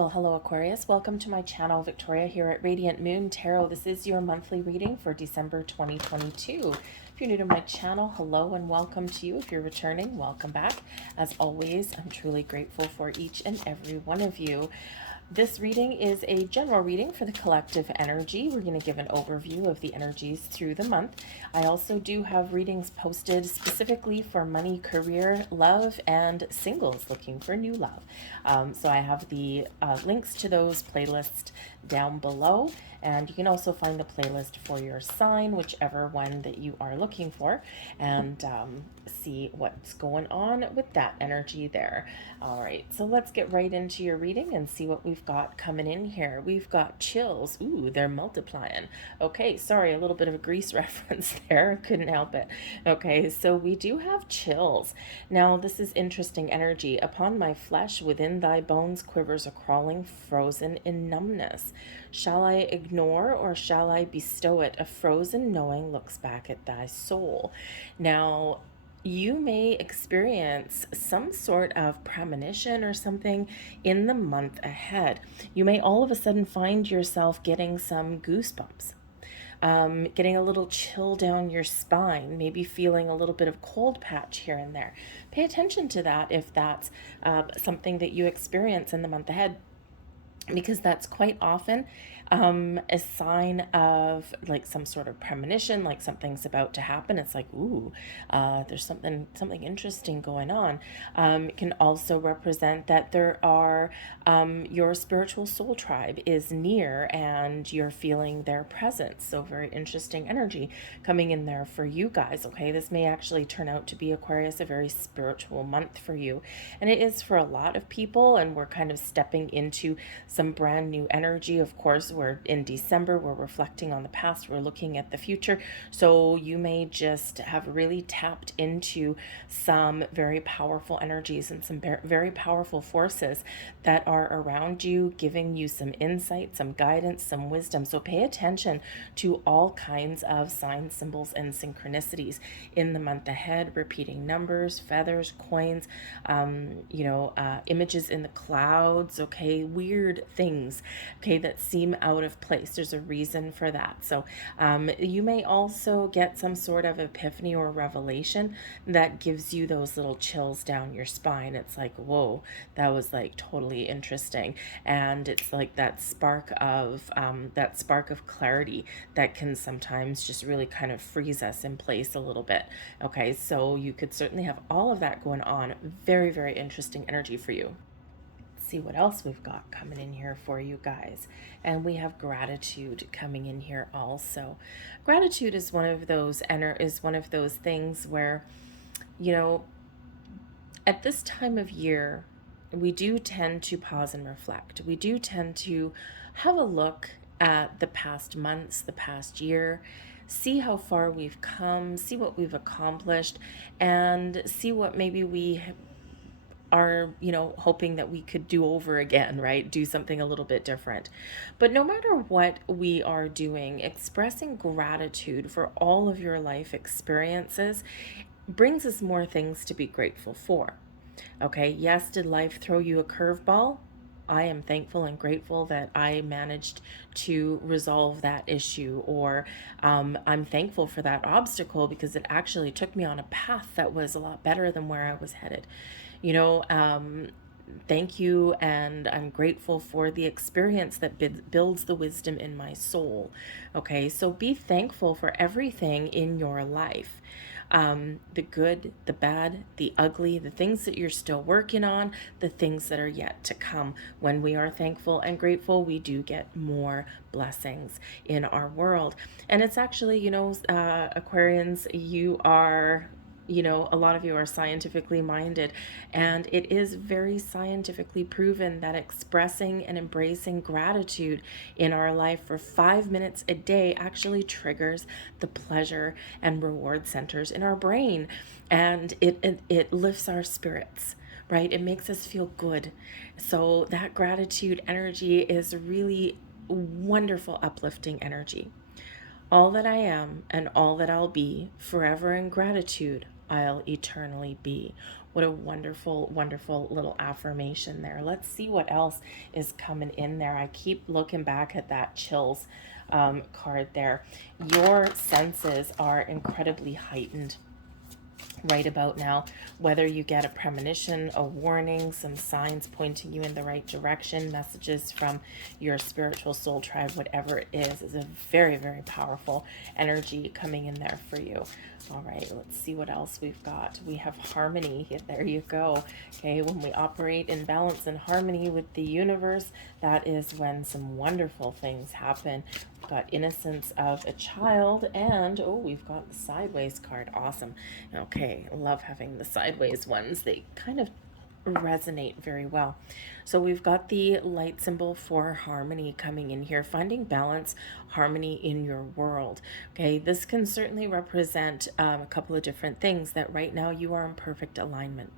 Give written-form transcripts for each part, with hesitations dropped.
Well, hello Aquarius. Welcome to my channel, Victoria here at Radiant Moon Tarot. This is your monthly reading for December 2022. If you're new to my channel, hello and welcome to you. If you're returning, welcome back. As always, I'm truly grateful for each and every one of you. This reading is a general reading for the collective energy. We're going to give an overview of the energies through the month. I also do have readings posted specifically for money, career, love, and singles looking for new love. So I have the links to those playlists down below, and you can also find the playlist for your sign, whichever one that you are looking for, and see what's going on with that energy there. All right, so let's get right into your reading and see what we've got coming in here. We've got chills. Ooh, they're multiplying. Okay, sorry, a little bit of a Grease reference there. Couldn't help it. Okay, so we do have chills. Now, this is interesting energy. Upon my flesh, within thy bones quivers a crawling, frozen in numbness. Shall I ignore or shall I bestow it? A frozen knowing looks back at thy soul. Now, you may experience some sort of premonition or something in the month ahead. You may all of a sudden find yourself getting some goosebumps. Getting a little chill down your spine, maybe feeling a little bit of cold patch here and there. Pay attention to that if that's something that you experience in the month ahead, because that's quite often a sign of like some sort of premonition, like something's about to happen. It's like, ooh, there's something interesting going on. It can also represent that there are your spiritual soul tribe is near and you're feeling their presence. So very interesting energy coming in there for you guys. Okay, this may actually turn out to be, Aquarius, a very spiritual month for you, and it is for a lot of people, and we're kind of stepping into some brand new energy. Of course, we're in December, we're reflecting on the past, we're looking at the future. So you may just have really tapped into some very powerful energies and some very powerful forces that are around you, giving you some insight, some guidance, some wisdom. So pay attention to all kinds of signs, symbols, and synchronicities in the month ahead. Repeating numbers, feathers, coins, images in the clouds, okay, weird things, okay, that seem out of place. There's a reason for that. So you may also get some sort of epiphany or revelation that gives you those little chills down your spine. It's like, whoa, that was like totally interesting. And it's like that spark of clarity that can sometimes just really kind of freeze us in place a little bit. Okay, so you could certainly have all of that going on. Very, very interesting energy for you. See what else we've got coming in here for you guys. And we have gratitude coming in here also. Gratitude is one of those things where, at this time of year, we do tend to pause and reflect. We do tend to have a look at the past months, the past year, see how far we've come, see what we've accomplished, and see what maybe we are, hoping that we could do over again, right? Do something a little bit different. But no matter what we are doing, expressing gratitude for all of your life experiences brings us more things to be grateful for. Okay, yes, did life throw you a curveball? I am thankful and grateful that I managed to resolve that issue, or I'm thankful for that obstacle because it actually took me on a path that was a lot better than where I was headed. Thank you, and I'm grateful for the experience that builds the wisdom in my soul. Okay, so be thankful for everything in your life. The good, the bad, the ugly, the things that you're still working on, the things that are yet to come. When we are thankful and grateful, we do get more blessings in our world. And it's actually, Aquarians, a lot of you are scientifically minded, and it is very scientifically proven that expressing and embracing gratitude in our life for 5 minutes a day actually triggers the pleasure and reward centers in our brain, and it lifts our spirits, right? It makes us feel good. So that gratitude energy is really wonderful, uplifting energy. All that I am and all that I'll be, forever in gratitude, I'll eternally be. What a wonderful, wonderful little affirmation there. Let's see what else is coming in there. I keep looking back at that chills card there. Your senses are incredibly heightened right about now, whether you get a premonition, a warning, some signs pointing you in the right direction, messages from your spiritual soul tribe, whatever it is a very, very powerful energy coming in there for you. All right, let's see what else we've got. We have harmony. There you go. Okay, when we operate in balance and harmony with the universe, that is when some wonderful things happen. We've got innocence of a child, and oh, we've got the sideways card. Awesome. Okay, love having the sideways ones. They kind of resonate very well. So we've got the light symbol for harmony coming in here, finding balance, harmony in your world. Okay, this can certainly represent a couple of different things, that right now you are in perfect alignment.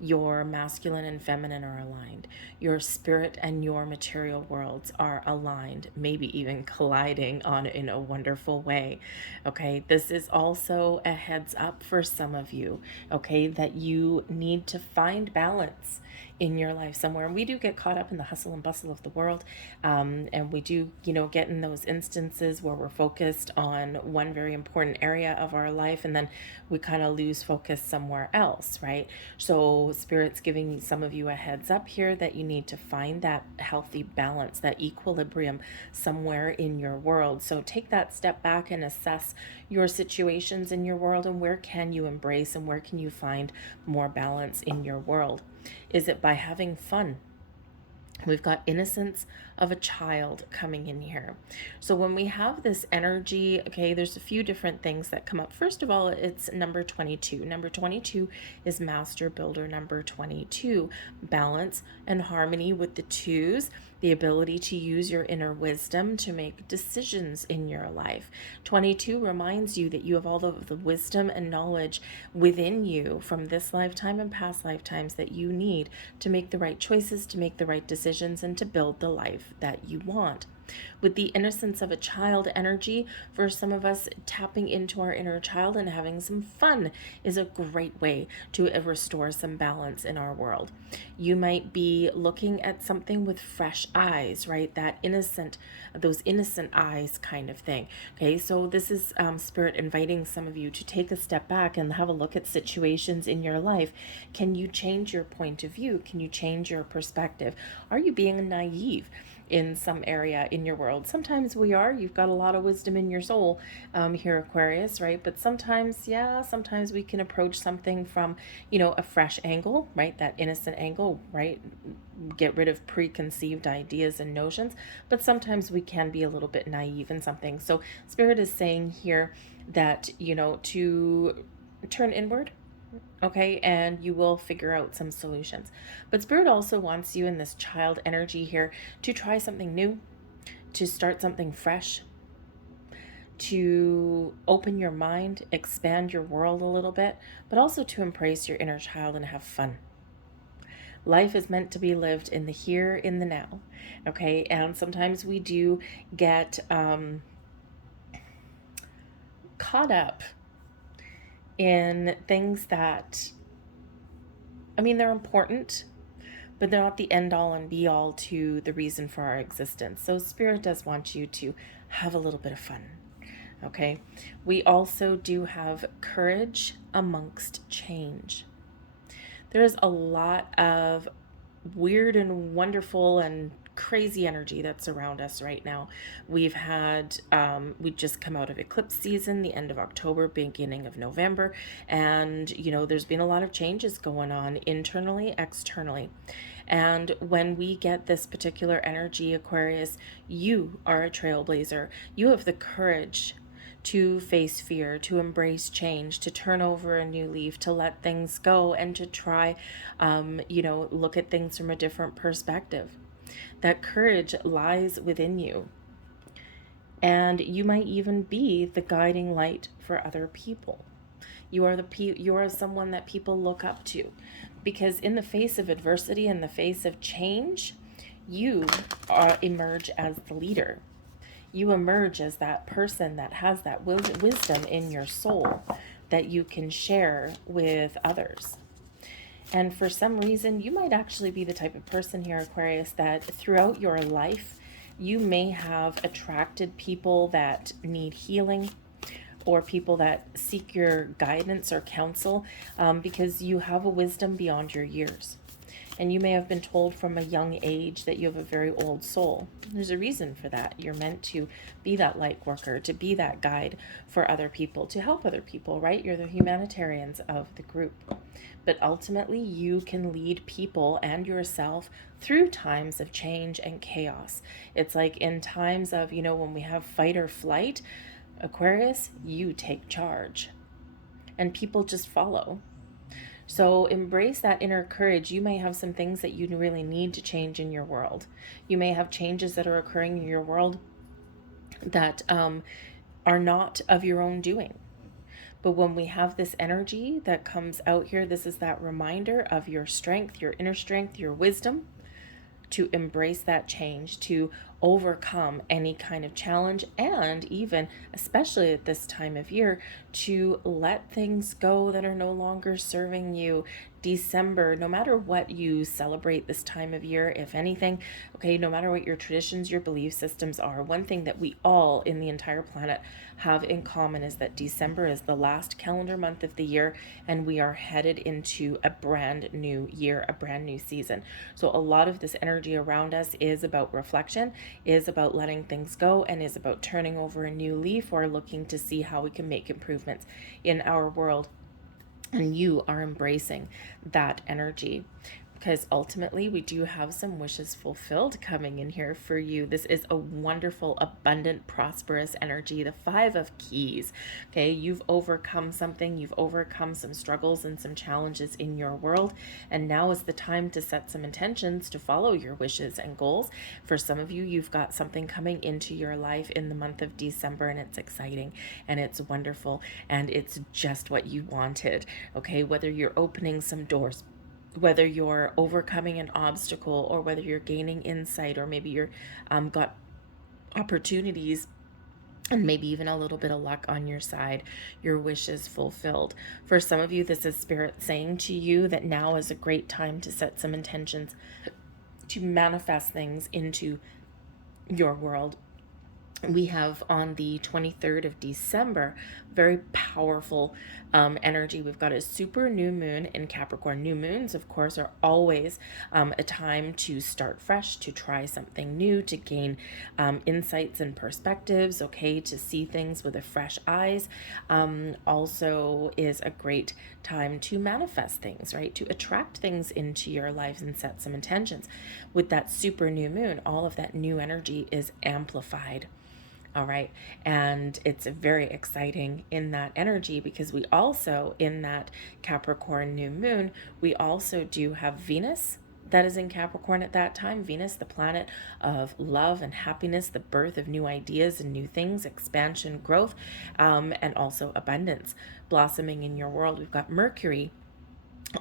Your masculine and feminine are aligned. Your spirit and your material worlds are aligned, maybe even colliding in a wonderful way. Okay, this is also a heads up for some of you, okay, that you need to find balance in your life somewhere. And we do get caught up in the hustle and bustle of the world, and we do, get in those instances where we're focused on one very important area of our life, and then we kind of lose focus somewhere else, right? So Spirit's giving some of you a heads up here that you need to find that healthy balance, that equilibrium somewhere in your world. So take that step back and assess your situations in your world, and where can you embrace and where can you find more balance in your world. Is it by having fun? We've got innocence of a child coming in here. So when we have this energy, okay, there's a few different things that come up. First of all, it's number 22. Number 22 is Master Builder number 22. Balance and harmony with the twos, the ability to use your inner wisdom to make decisions in your life. 22 reminds you that you have all of the wisdom and knowledge within you from this lifetime and past lifetimes that you need to make the right choices, to make the right decisions, and to build the life that you want. With the innocence of a child energy, for some of us, tapping into our inner child and having some fun is a great way to restore some balance in our world. You might be looking at something with fresh eyes, right? Those innocent eyes kind of thing. Okay, so this is Spirit inviting some of you to take a step back and have a look at situations in your life. Can you change your point of view? Can you change your perspective? Are you being naive in some area in your world? Sometimes we are. You've got a lot of wisdom in your soul here, Aquarius, right? But sometimes we can approach something from, a fresh angle, right? That innocent angle, right? Get rid of preconceived ideas and notions. But sometimes we can be a little bit naive in something. So Spirit is saying here that, to turn inward, okay, and you will figure out some solutions. But Spirit also wants you in this child energy here to try something new, to start something fresh, to open your mind, expand your world a little bit, but also to embrace your inner child and have fun. Life is meant to be lived in the here, in the now, okay? And sometimes we do get caught up in things that, they're important, but they're not the end all and be all to the reason for our existence. So Spirit does want you to have a little bit of fun, okay? We also do have courage amongst change. There's a lot of weird and wonderful and crazy energy that's around us right now. We've just come out of eclipse season, the end of October, beginning of November, and there's been a lot of changes going on internally, externally. And when we get this particular energy, Aquarius, you are a trailblazer. You have the courage to face fear, to embrace change, to turn over a new leaf, to let things go, and to try, look at things from a different perspective. That courage lies within you. And you might even be the guiding light for other people. You are someone that people look up to, because in the face of adversity, in the face of change, you emerge as the leader. You emerge as that person that has that wisdom in your soul that you can share with others. And for some reason, you might actually be the type of person here, Aquarius, that throughout your life, you may have attracted people that need healing, or people that seek your guidance or counsel, because you have a wisdom beyond your years. And you may have been told from a young age that you have a very old soul. There's a reason for that. You're meant to be that light worker, to be that guide for other people, to help other people, right? You're the humanitarians of the group. But ultimately, you can lead people and yourself through times of change and chaos. It's like in times of, when we have fight or flight, Aquarius, you take charge and people just follow. So embrace that inner courage. You may have some things that you really need to change in your world. You may have changes that are occurring in your world that are not of your own doing. But when we have this energy that comes out here, this is that reminder of your strength, your inner strength, your wisdom, to embrace that change, to overcome any kind of challenge, and even, especially at this time of year, to let things go that are no longer serving you. December, no matter what you celebrate this time of year, if anything, okay, no matter what your traditions, your belief systems are, one thing that we all in the entire planet have in common is that December is the last calendar month of the year, and we are headed into a brand new year, a brand new season. So a lot of this energy around us is about reflection, is about letting things go, and is about turning over a new leaf or looking to see how we can make improvements in our world. And you are embracing that energy, because ultimately we do have some wishes fulfilled coming in here for you. This is a wonderful, abundant, prosperous energy. The 5 of Keys. Okay, you've overcome something. You've overcome some struggles and some challenges in your world. And now is the time to set some intentions to follow your wishes and goals. For some of you, you've got something coming into your life in the month of December, and it's exciting and it's wonderful and it's just what you wanted. Okay, whether you're opening some doors, whether you're overcoming an obstacle, or whether you're gaining insight, or maybe you're got opportunities and maybe even a little bit of luck on your side, your wish is fulfilled. For some of you, this is Spirit saying to you that now is a great time to set some intentions to manifest things into your world. We have on the 23rd of December, very powerful energy. We've got a super new moon in Capricorn. New moons, of course, are always a time to start fresh, to try something new, to gain insights and perspectives, okay, to see things with a fresh eyes. Also is a great time to manifest things, right? To attract things into your lives and set some intentions. With that super new moon, all of that new energy is amplified. All right. And it's very exciting in that energy, because we also, in that Capricorn new moon, we also do have Venus that is in Capricorn at that time. Venus, the planet of love and happiness, the birth of new ideas and new things, expansion, growth, and also abundance blossoming in your world. We've got Mercury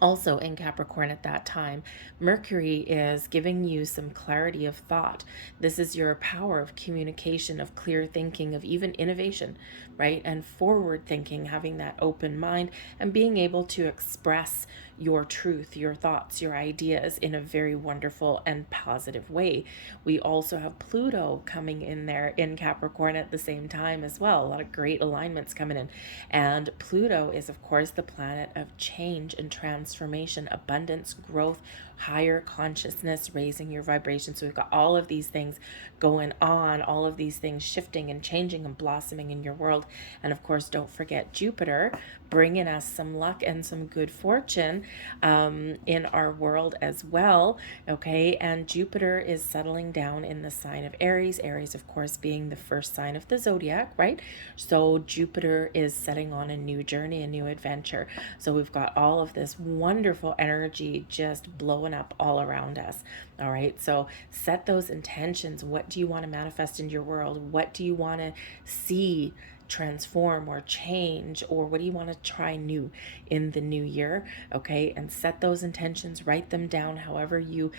also in Capricorn at that time. Mercury is giving you some clarity of thought. This is your power of communication, of clear thinking, of even innovation, right? And forward thinking, having that open mind and being able to express your truth, your thoughts, your ideas in a very wonderful and positive way. We also have Pluto coming in there in Capricorn at the same time as well. A lot of great alignments coming in. And Pluto is, of course, the planet of change and transformation, abundance, growth, higher consciousness, raising your vibration. So we've got all of these things going on, all of these things shifting and changing and blossoming in your world. And of course, don't forget Jupiter bringing us some luck and some good fortune in our world as well. Okay, and Jupiter is settling down in the sign of Aries. Aries, of course, being the first sign of the Zodiac, right? So Jupiter is setting on a new journey, a new adventure. So we've got all of this wonderful energy just blowing up all around us. All right, so set those intentions. What do you want to manifest in your world? What do you want to see transform or change, or what do you want to try new in the new year? Okay, and set those intentions, write them down however you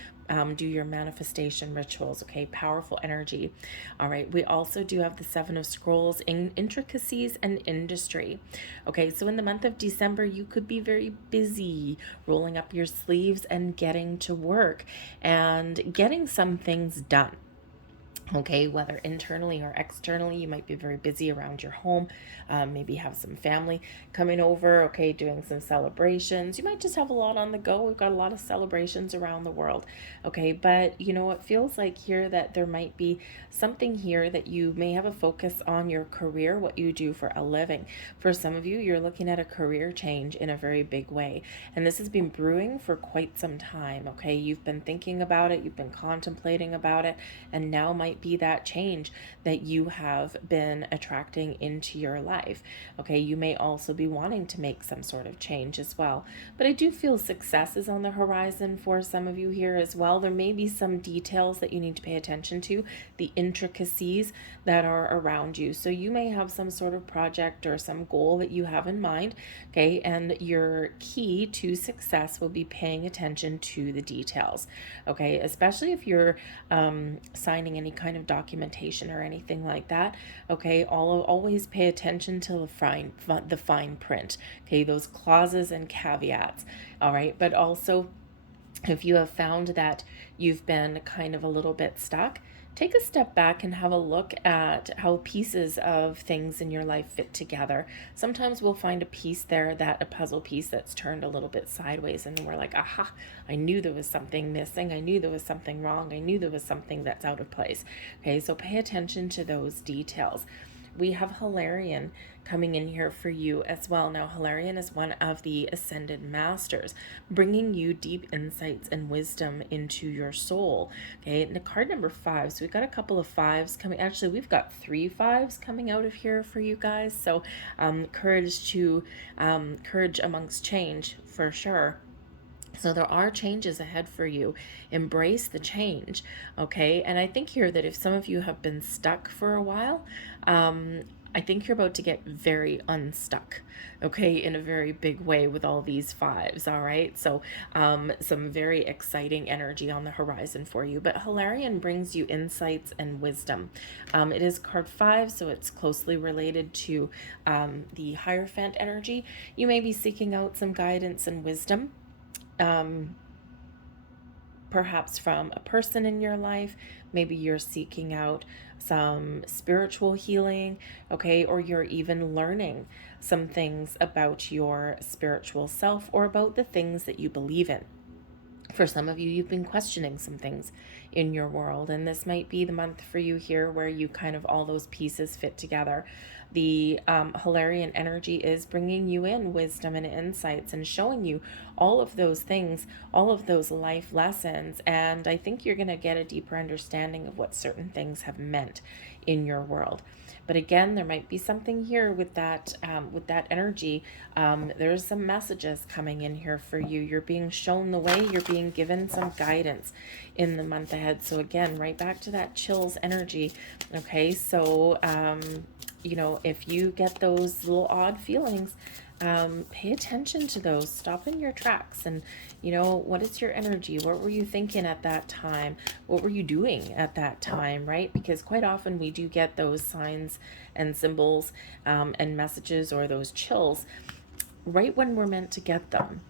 do your manifestation rituals. Okay, powerful energy. All right, we also do have the Seven of Scrolls in intricacies and industry. Okay, so in the month of December, you could be very busy rolling up your sleeves and getting to work and getting some things done. Okay, whether internally or externally, you might be very busy around your home. Maybe have some family coming over, okay, doing some celebrations. You might just have a lot on the go. We've got a lot of celebrations around the world, okay, but you know, it feels like here that there might be something here that you may have a focus on your career, what you do for a living. For some of you, you're looking at a career change in a very big way, and this has been brewing for quite some time, okay? You've been thinking about it, you've been contemplating about it, and now might be that change that you have been attracting into your life. Okay, you may also be wanting to make some sort of change as well. But I do feel success is on the horizon for some of you here as well. There may be some details that you need to pay attention to, the intricacies that are around you. So you may have some sort of project or some goal that you have in mind, okay, and your key to success will be paying attention to the details, okay, especially if you're signing any kind of documentation or anything like that. Okay, always pay attention to the fine print. Okay, those clauses and caveats. All right, but also if you have found that you've been kind of a little bit stuck, take a step back and have a look at how pieces of things in your life fit together. Sometimes we'll find a piece there, a puzzle piece that's turned a little bit sideways, and then we're like, aha, I knew there was something missing. I knew there was something wrong. I knew there was something that's out of place. Okay, so pay attention to those details. We have Hilarion coming in here for you as well. Now, Hilarion is one of the Ascended Masters, bringing you deep insights and wisdom into your soul. Okay, and the card number 5. So we've got a couple of 5s coming. Actually, we've got 3 5s coming out of here for you guys. So courage amongst change for sure. So there are changes ahead for you. Embrace the change, okay? And I think here that if some of you have been stuck for a while, I think you're about to get very unstuck, okay, in a very big way with all these 5s, all right? So some very exciting energy on the horizon for you. But Hilarion brings you insights and wisdom. It is card 5, so it's closely related to the Hierophant energy. You may be seeking out some guidance and wisdom. Perhaps from a person in your life. Maybe you're seeking out some spiritual healing, okay, or you're even learning some things about your spiritual self or about the things that you believe in. For some of you, you've been questioning some things in your world, and this might be the month for you here where you kind of all those pieces fit together. The Hilarion energy is bringing you in wisdom and insights and showing you all of those things, all of those life lessons, and I think you're going to get a deeper understanding of what certain things have meant in your world. But again, there might be something here with that energy. There's some messages coming in here for you. You're being shown the way. You're being given some guidance in the month ahead. So again, right back to that chills energy. Okay, so you know, if you get those little odd feelings, pay attention to those. Stop in your tracks and, you know, what is your energy? What were you thinking at that time? What were you doing at that time, right? Because quite often we do get those signs and symbols and messages or those chills right when we're meant to get them.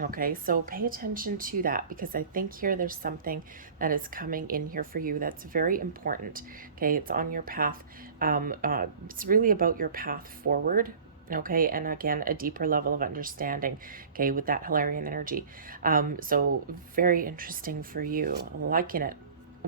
Okay, so pay attention to that, because I think here there's something that is coming in here for you that's very important. Okay, it's on your path. It's really about your path forward. Okay, and again, a deeper level of understanding, okay, with that Hilarion energy. So very interesting for you. I'm liking it.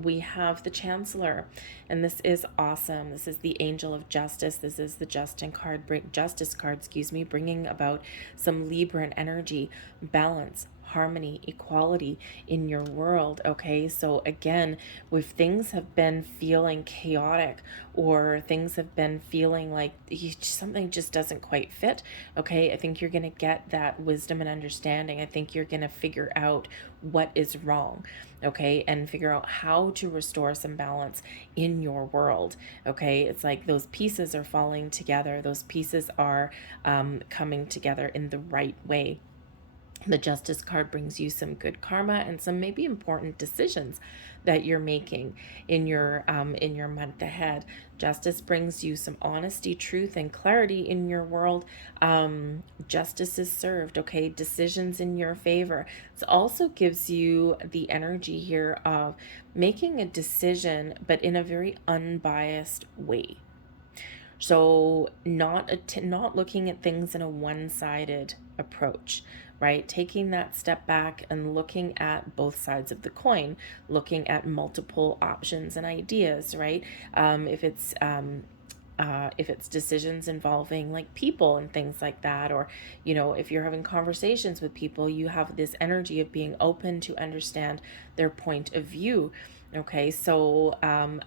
We have the Chancellor, and this is awesome. This is the Angel of Justice. This is the Justice card, bringing about some Libran energy, balance, harmony, equality in your world. Okay, so again, if things have been feeling chaotic, or things have been feeling like something just doesn't quite fit, okay, I think you're going to get that wisdom and understanding. I think you're going to figure out what is wrong, okay, and figure out how to restore some balance in your world. Okay, it's like those pieces are falling together, those pieces are coming together in the right way. The Justice card brings you some good karma and some maybe important decisions that you're making in your month ahead. Justice brings you some honesty, truth, and clarity in your world. Justice is served, okay? Decisions in your favor. It also gives you the energy here of making a decision, but in a very unbiased way. So not looking at things in a one-sided approach, right? Taking that step back and looking at both sides of the coin, looking at multiple options and ideas, right? If it's decisions involving like people and things like that, or if you're having conversations with people, you have this energy of being open to understand their point of view. Okay, so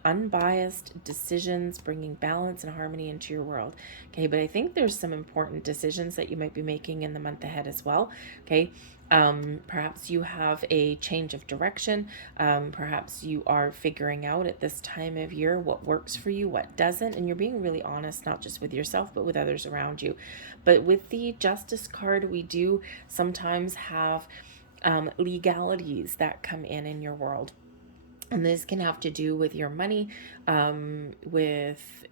unbiased decisions, bringing balance and harmony into your world. Okay, but I think there's some important decisions that you might be making in the month ahead as well. Okay, perhaps you have a change of direction. Perhaps you are figuring out at this time of year what works for you, what doesn't, and you're being really honest, not just with yourself, but with others around you. But with the Justice card, we do sometimes have legalities that come in your world. And this can have to do with your money, with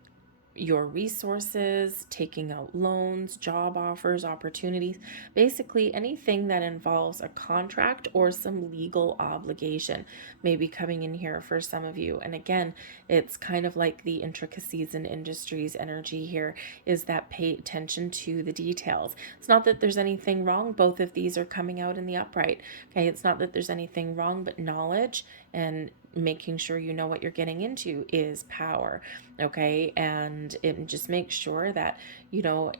your resources, taking out loans, job offers, opportunities, basically anything that involves a contract or some legal obligation may be coming in here for some of you. And again, it's kind of like the intricacies in industries energy here, is that pay attention to the details. It's not that there's anything wrong. Both of these are coming out in the upright. Okay, it's not that there's anything wrong, but knowledge and making sure you know what you're getting into is power. Okay, and it just makes sure that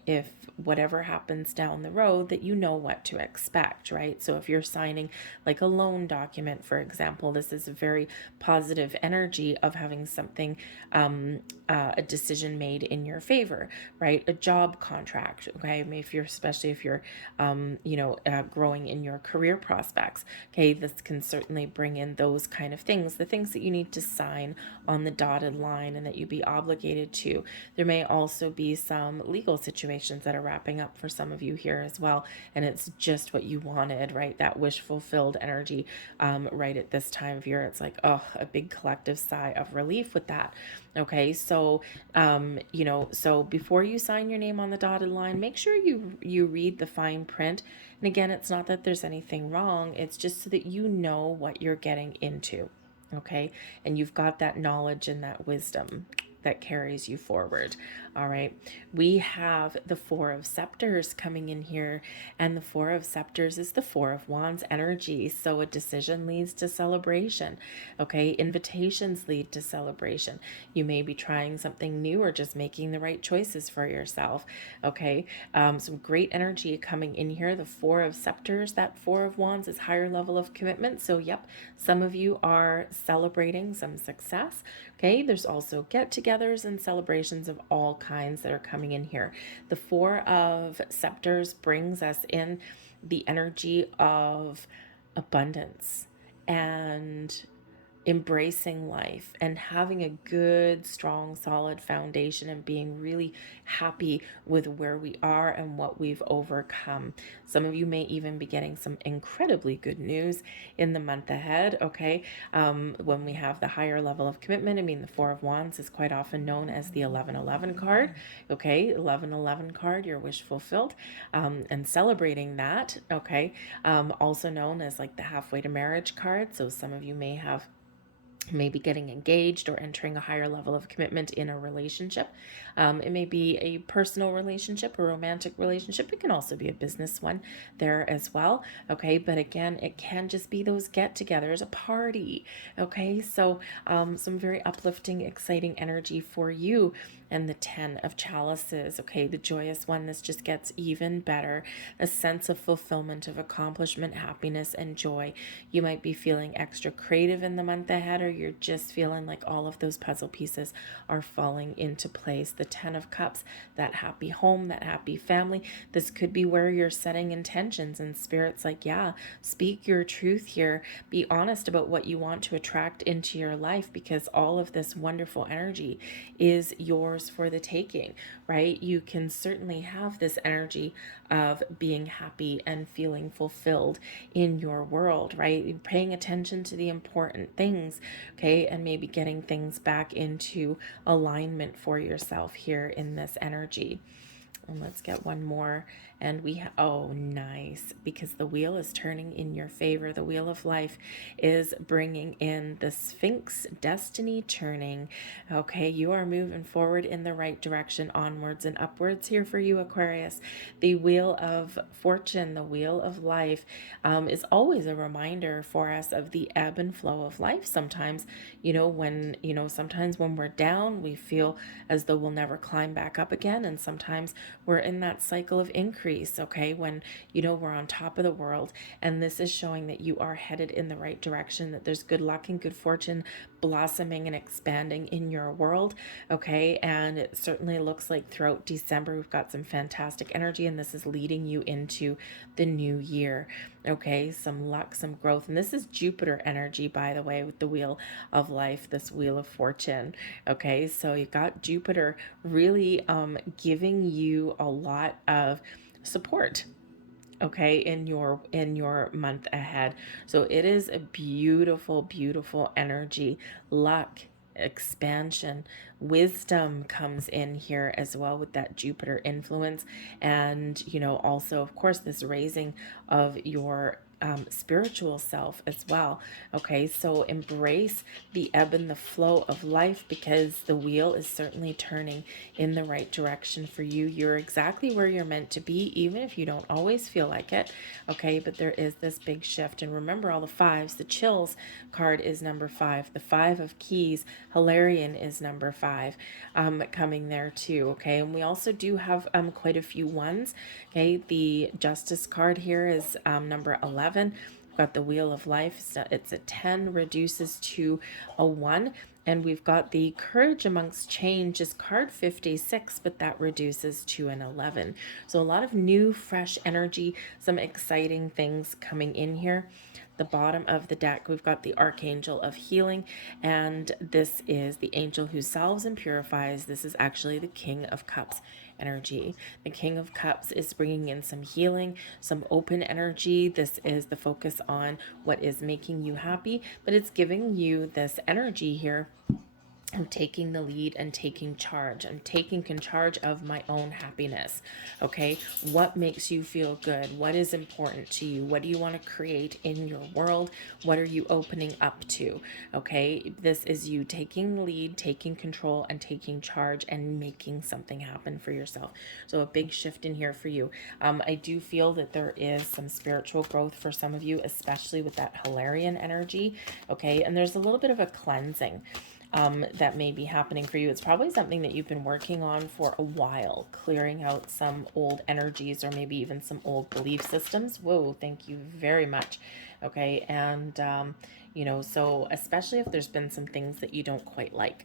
if whatever happens down the road, that you know what to expect, right? So if you're signing like a loan document, for example, this is a very positive energy of having something, a decision made in your favor, right? A job contract, okay? Especially if you're growing in your career prospects, okay, this can certainly bring in those kind of things, the things that you need to sign on the dotted line and that you be obligated to. There may also be some legal situations that are wrapping up for some of you here as well, and it's just what you wanted, right? That wish fulfilled energy, right at this time of year. It's like, oh, a big collective sigh of relief with that. Okay, so so before you sign your name on the dotted line, make sure you read the fine print. And again, it's not that there's anything wrong, it's just so that you know what you're getting into. Okay, and you've got that knowledge and that wisdom that carries you forward. All right, we have the Four of Scepters coming in here, and the Four of Scepters is the Four of Wands energy. So a decision leads to celebration. Okay, invitations lead to celebration. You may be trying something new or just making the right choices for yourself. Okay, some great energy coming in here. The Four of Scepters, that Four of Wands is higher level of commitment. So yep, some of you are celebrating some success. Okay, there's also get-togethers and celebrations of all kinds that are coming in here. The Four of Scepters brings us in the energy of abundance and embracing life and having a good, strong, solid foundation and being really happy with where we are and what we've overcome. Some of you may even be getting some incredibly good news in the month ahead, okay? When we have the higher level of commitment, I mean, the Four of Wands is quite often known as the 1111 card, okay? 1111 card, your wish fulfilled, and celebrating that, okay? Also known as like the halfway to marriage card. So some of you may be getting engaged or entering a higher level of commitment in a relationship. It may be a personal relationship, a romantic relationship. It can also be a business one there as well. Okay, but again, it can just be those get-togethers, a party. Okay, so some very uplifting, exciting energy for you. and the 10 of chalices. Okay, the joyous one, this just gets even better. A sense of fulfillment, of accomplishment, happiness, and joy. You might be feeling extra creative in the month ahead, or you're just feeling like all of those puzzle pieces are falling into place. The 10 of cups, that happy home, that happy family. This could be where you're setting intentions, and spirit's like, yeah, speak your truth here. Be honest about what you want to attract into your life, because all of this wonderful energy is yours for the taking, right? You can certainly have this energy of being happy and feeling fulfilled in your world, right? Paying attention to the important things, okay? And maybe getting things back into alignment for yourself here in this energy. And let's get one more. And we oh, nice, because the wheel is turning in your favor. The wheel of life is bringing in the Sphinx destiny turning. Okay, you are moving forward in the right direction, onwards and upwards here for you, Aquarius. The wheel of fortune, the wheel of life, is always a reminder for us of the ebb and flow of life. Sometimes, sometimes when we're down, we feel as though we'll never climb back up again. And sometimes we're in that cycle of increase, okay, when we're on top of the world. And this is showing that you are headed in the right direction, that there's good luck and good fortune blossoming and expanding in your world, okay. And it certainly looks like throughout December we've got some fantastic energy, and this is leading you into the new year, okay. Some luck, some growth. And this is Jupiter energy, by the way, with the wheel of life, this wheel of fortune, okay. So you got Jupiter really giving you a lot of support, okay, in your month ahead. So it is a beautiful, beautiful energy. Luck, expansion, wisdom comes in here as well with that Jupiter influence. And also, of course, this raising of your spiritual self as well. Okay, so embrace the ebb and the flow of life, because the wheel is certainly turning in the right direction for you. You're exactly where you're meant to be, even if you don't always feel like it. Okay, but there is this big shift. And remember all the fives. The chills card is number 5. The 5 of keys, Hilarion, is number 5, coming there too. Okay, and we also do have quite a few ones. Okay, the Justice card here is number 11. We've got the Wheel of Life. So it's a 10, reduces to a 1. And we've got the Courage Amongst Change is card 56, but that reduces to an 11. So a lot of new, fresh energy, some exciting things coming in here. The bottom of the deck, we've got the Archangel of Healing, and this is the angel who salves and purifies. This is actually the King of Cups energy. The King of Cups is bringing in some healing, some open energy. This is the focus on what is making you happy, but it's giving you this energy here. I'm taking the lead and taking charge. I'm taking charge of my own happiness. Okay. What makes you feel good? What is important to you? What do you want to create in your world? What are you opening up to? Okay. This is you taking the lead, taking control, and taking charge, and making something happen for yourself. So a big shift in here for you. I do feel that there is some spiritual growth for some of you, especially with that Hilarion energy. Okay. And there's a little bit of a cleansing that may be happening for you. It's probably something that you've been working on for a while, clearing out some old energies, or maybe even some old belief systems. Whoa, thank you very much. Okay, and so especially if there's been some things that you don't quite like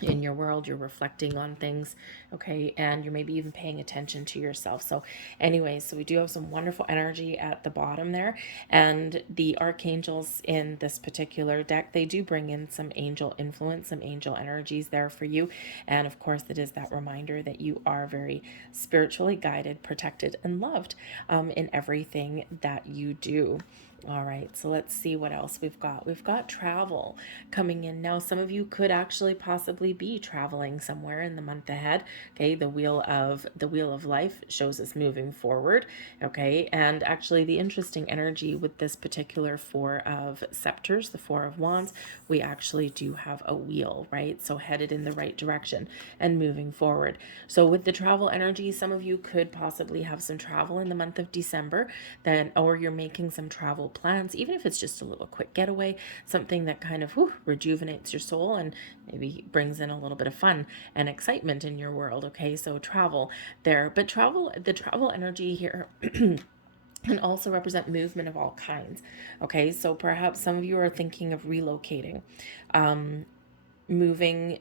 in your world, you're reflecting on things, okay, and you're maybe even paying attention to yourself. So anyways, so we do have some wonderful energy at the bottom there, and the archangels in this particular deck, they do bring in some angel influence, some angel energies there for you. And of course, it is that reminder that you are very spiritually guided, protected, and loved in everything that you do. All right, so let's see what else we've got. We've got travel coming in. Now, some of you could actually possibly be traveling somewhere in the month ahead. Okay, the wheel of life shows us moving forward. Okay, and actually the interesting energy with this particular 4 of scepters, the 4 of wands, we actually do have a wheel, right? So headed in the right direction and moving forward. So with the travel energy, some of you could possibly have some travel in the month of December, then, or you're making some travel travel plans, even if it's just a little quick getaway, something that kind of rejuvenates your soul and maybe brings in a little bit of fun and excitement in your world. Okay, so travel there, but the travel energy here can also represent movement of all kinds. Okay, so perhaps some of you are thinking of relocating, moving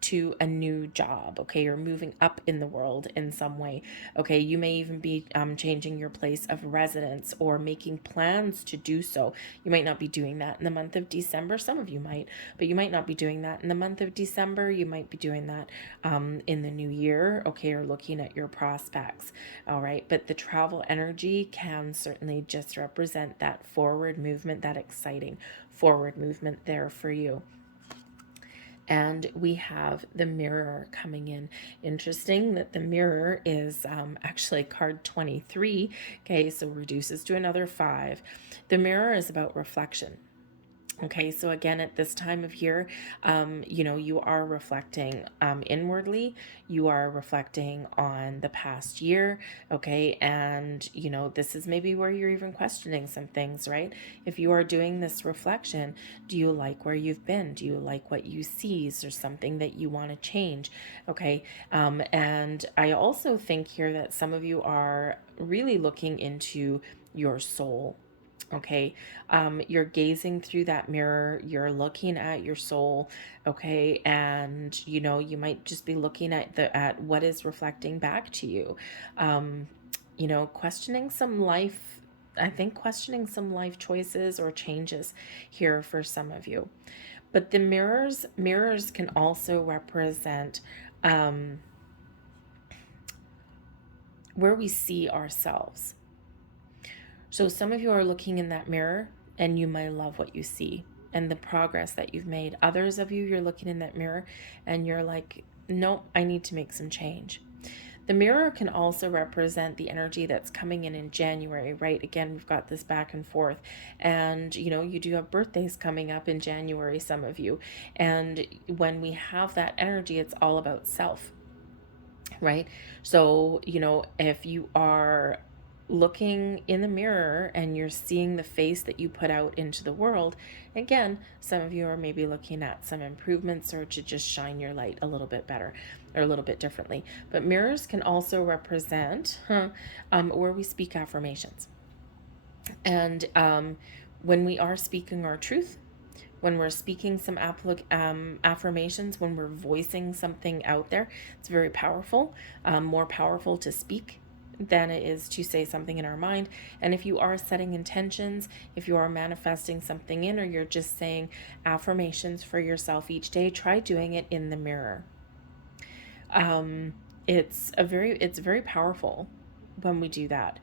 to a new job, okay, or moving up in the world in some way. Okay, you may even be changing your place of residence or making plans to do so. You might not be doing that in the month of December. Some of you might, but you might not be doing that in the month of December. You might be doing that in the new year, okay, or looking at your prospects. All right, but the travel energy can certainly just represent that forward movement, that exciting forward movement there for you. And we have the Mirror coming in. Interesting that the Mirror is actually card 23. Okay, so reduces to another 5. The Mirror is about reflection. Okay, so again, at this time of year, you are reflecting inwardly. You are reflecting on the past year, okay? And, this is maybe where you're even questioning some things, right? If you are doing this reflection, do you like where you've been? Do you like what you see? Is there something that you want to change? Okay, and I also think here that some of you are really looking into your soul. Okay, you're gazing through that mirror, you're looking at your soul, okay, and you might just be looking at what is reflecting back to you. Questioning some life, I think questioning some life choices or changes here for some of you. But the mirrors can also represent where we see ourselves. So some of you are looking in that mirror and you might love what you see and the progress that you've made. Others of you, you're looking in that mirror and you're like, nope, I need to make some change. The mirror can also represent the energy that's coming in January, right? Again, we've got this back and forth. And, you do have birthdays coming up in January, some of you. And when we have that energy, it's all about self, right? So, if you are looking in the mirror and you're seeing the face that you put out into the world, again, some of you are maybe looking at some improvements or to just shine your light a little bit better or a little bit differently. But mirrors can also represent where we speak affirmations. And when we are speaking our truth, when we're speaking some affirmations, when we're voicing something out there, it's very powerful, more powerful to speak than it is to say something in our mind. And if you are setting intentions, if you are manifesting something in, or you're just saying affirmations for yourself each day, try doing it in the mirror. It's very powerful when we do that,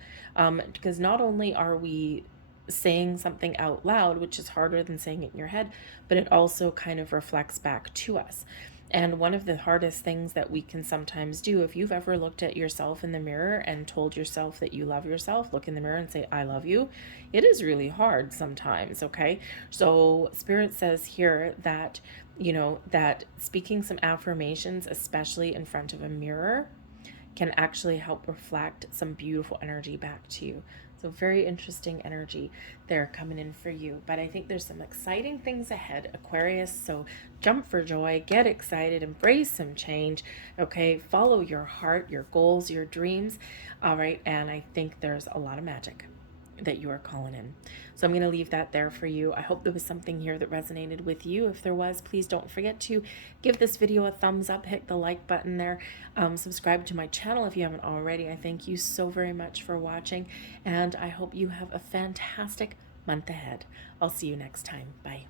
because not only are we saying something out loud, which is harder than saying it in your head, but it also kind of reflects back to us. And one of the hardest things that we can sometimes do, if you've ever looked at yourself in the mirror and told yourself that you love yourself, look in the mirror and say, I love you. It is really hard sometimes, okay? So Spirit says here that, that speaking some affirmations, especially in front of a mirror, can actually help reflect some beautiful energy back to you. So very interesting energy there coming in for you. But I think there's some exciting things ahead, Aquarius. So jump for joy, get excited, embrace some change. Okay, follow your heart, your goals, your dreams. All right, and I think there's a lot of magic that you are calling in. So I'm going to leave that there for you. I hope there was something here that resonated with you. If there was, please don't forget to give this video a thumbs up, hit the like button there, subscribe to my channel if you haven't already. I thank you so very much for watching, and I hope you have a fantastic month ahead. I'll see you next time. Bye.